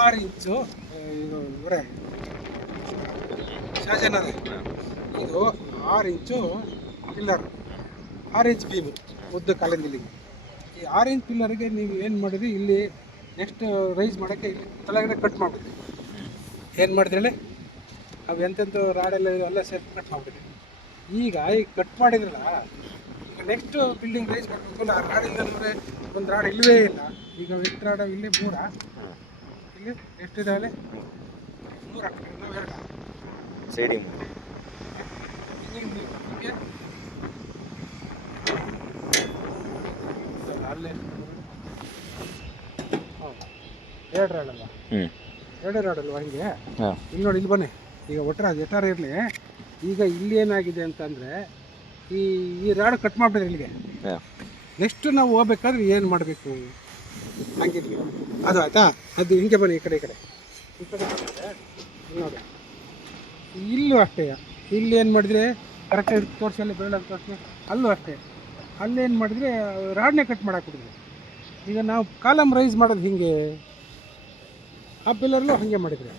6 ಇಂಚು ಇದು ಇವರೇ ಶಾಜನದ ಇದು 6 ಇಂಚು ಪಿಲ್ಲರ್, 6 ಇಂಚ್ ಬೀಮು ಉದ್ದ ಕಾಲಿಂದ ಇಲ್ಲಿಗೆ. ಈ 6 ಇಂಚ್ ಪಿಲ್ಲರ್ಗೆ ನೀವು ಏನು ಮಾಡಿದ್ರಿ, ಇಲ್ಲಿ ನೆಕ್ಸ್ಟ್ ರೈಸ್ ಮಾಡೋಕ್ಕೆ ಇಲ್ಲಿ ತಲೆಗಡೆ ಕಟ್ ಮಾಡಿಬಿಡ್ರಿ. ಏನು ಮಾಡಿದ್ರಿ ಹೇಳಿ, ಅವು ಎಂತೆಂಥ ರಾಡೆಲ್ಲ ಎಲ್ಲ ಸೇರಿ ಕಟ್ ಮಾಡಿಬಿಡ್ರಿ. ಈಗ ಕಟ್ ಮಾಡಿದ್ರಲ್ಲ, ಈಗ ನೆಕ್ಸ್ಟ್ ಬಿಲ್ಡಿಂಗ್ ರೈಸ್ ಮಾಡಬೇಕು. ಆ ರಾಡಿಂದ ನೋಡ್ರೆ ಒಂದು ರಾಡ್ ಇಲ್ಲವೇ ಇಲ್ಲ. ಈಗ ಎಷ್ಟು ರಾಡ ಇಲ್ಲಿ 3, ಇಲ್ಲಿ ಎಷ್ಟಿದಾವೆ 3 ಹಾಕ್ತೀವಿ ನಾವು, 2 ಸೈಡಿಂಗ್ ಅಲ್ಲೇ 2 ರಾಡಲ್ವಾ, 2 ರಾಡಲ್ವಾ ಹಿಂಗೆ. ಇಲ್ಲಿ ನೋಡಿ, ಇಲ್ಲಿ ಬನ್ನಿ. ಈಗ ಒಟ್ಟರೆ ಅದು ಎಷ್ಟಾರ ಇರಲಿ, ಈಗ ಇಲ್ಲಿ ಏನಾಗಿದೆ ಅಂತಂದರೆ ಈ ರಾಡ್ ಕಟ್ ಮಾಡಿಬಿಟ್ರೆ ಇಲ್ಲಿಗೆ. ನೆಕ್ಸ್ಟ್ ನಾವು ಹೋಗ್ಬೇಕಾದ್ರೆ ಏನು ಮಾಡಬೇಕು, ಹಂಗಿದ್ವಿ ಅದು ಆಯಿತಾ. ಅದು ಹಿಂಗೆ ಬನ್ನಿ, ಈ ಕಡೆ ನೋಡಿ. ಇಲ್ಲೂ ಅಷ್ಟೇ, ಇಲ್ಲಿ ಏನು ಮಾಡಿದ್ರೆ ಕರೆಕ್ಟಾಗಿ ತೋರಿಸಿ, ಅಲ್ಲಿ ಬೆರಳಲ್ಲಿ ತೋರಿಸಿ, ಅಲ್ಲೂ ಅಷ್ಟೇ. ಅಲ್ಲೇನು ಮಾಡಿದ್ರೆ ರಾಡ್ನೇ ಕಟ್ ಮಾಡಾಕ್ಬಿಟ್ಟಿದ್ವಿ. ಈಗ ನಾವು ಕಾಲಮ್ ರೈಸ್ ಮಾಡೋದು ಹಿಂಗೆ, ಆ ಪಿಲ್ಲರ್ಲು ಹಾಗೆ ಮಾಡಿದರೆ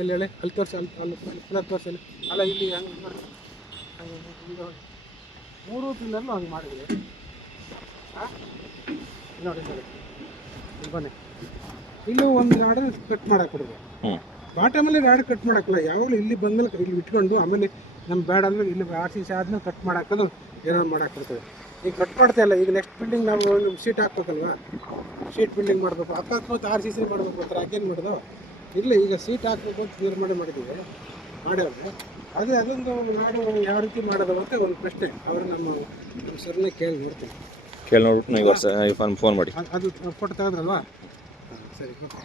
ಎಲ್ಲಿ ಹೇಳಿ, ಅಲ್ಲಿ ತೋರಿಸಿ, ಅಲ್ಲಿ ಪಿಲ್ಲರ್ ತೋರಿಸಿ, ಅಲ್ಲ ಇಲ್ಲಿ ಹಂಗೆ ನೋಡಿ, ಈಗ 3 ಪಿಲ್ಲರ್ಲು ಹಂಗೆ ಮಾಡಿದ್ವಿ. ನೋಡಿ ಇಲ್ಲಿ ಬನ್ನಿ, ಇಲ್ಲೂ ಒಂದು ರಾಡ್ ಕಟ್ ಮಾಡಾಕ್ಬಿಡಿದ್ವಿ. ಬಾಟಮಲ್ಲಿ ರಾಡ್ ಕಟ್ ಮಾಡೋಕ್ಕಲ್ಲ, ಯಾವಾಗಲೂ ಇಲ್ಲಿ ಬಂದಲ್ಲಿ ಇಲ್ಲಿ ಇಟ್ಕೊಂಡು ಆಮೇಲೆ ನಮ್ಮ ಬೇಡ ಅಂದರೆ ಇಲ್ಲಿ RCC ಆದ್ಮೇಲೆ ಕಟ್ ಮಾಡಾಕೋದು ಏನೋ ಮಾಡಾಕ್ಬಿಡ್ತದೆ. ಈಗ ಕಟ್ ಮಾಡ್ತಾ ಇಲ್ಲ. ಈಗ ನೆಕ್ಸ್ಟ್ ಬಿಲ್ಡಿಂಗ್ ನಾವು ಒಂದು ಶೀಟ್ ಹಾಕ್ಬೇಕಲ್ವಾ, ಶೀಟ್ ಬಿಲ್ಡಿಂಗ್ ಮಾಡಬೇಕು. ಅಕಸ್ಮಾತ್ RCC ಮಾಡಬೇಕು ಅಂತ ಯಾಕೇನು ಮಾಡೋದು, ಇಲ್ಲ ಈಗ ಸೀಟ್ ಹಾಕ್ಬೇಕು ಅಂತ ತೀರ್ಮಾನ ಮಾಡಿದ್ದೀವಿ, ಮಾಡ್ಯಾವ್ರೆ. ಅದೇ ಅದೊಂದು ನಾಡು ಯಾವ ರೀತಿ ಮಾಡೋದು ಅಂತ ಒಂದು ಪ್ರಶ್ನೆ ಅವರು ನಮ್ಮ ಸರ್ನೇ ಕೇಳಿ ನೋಡ್ತೀನಿ. ಕೇಳಿ ನೋಡ್ಬಿಟ್ಟು ನೀವು ಫೋನ್ ಮಾಡಿ. ಅದು ಫೋಟೋ ತೆಗೆದ್ರಲ್ವಾ? ಹಾಂ, ಸರಿ, ಓಕೆ.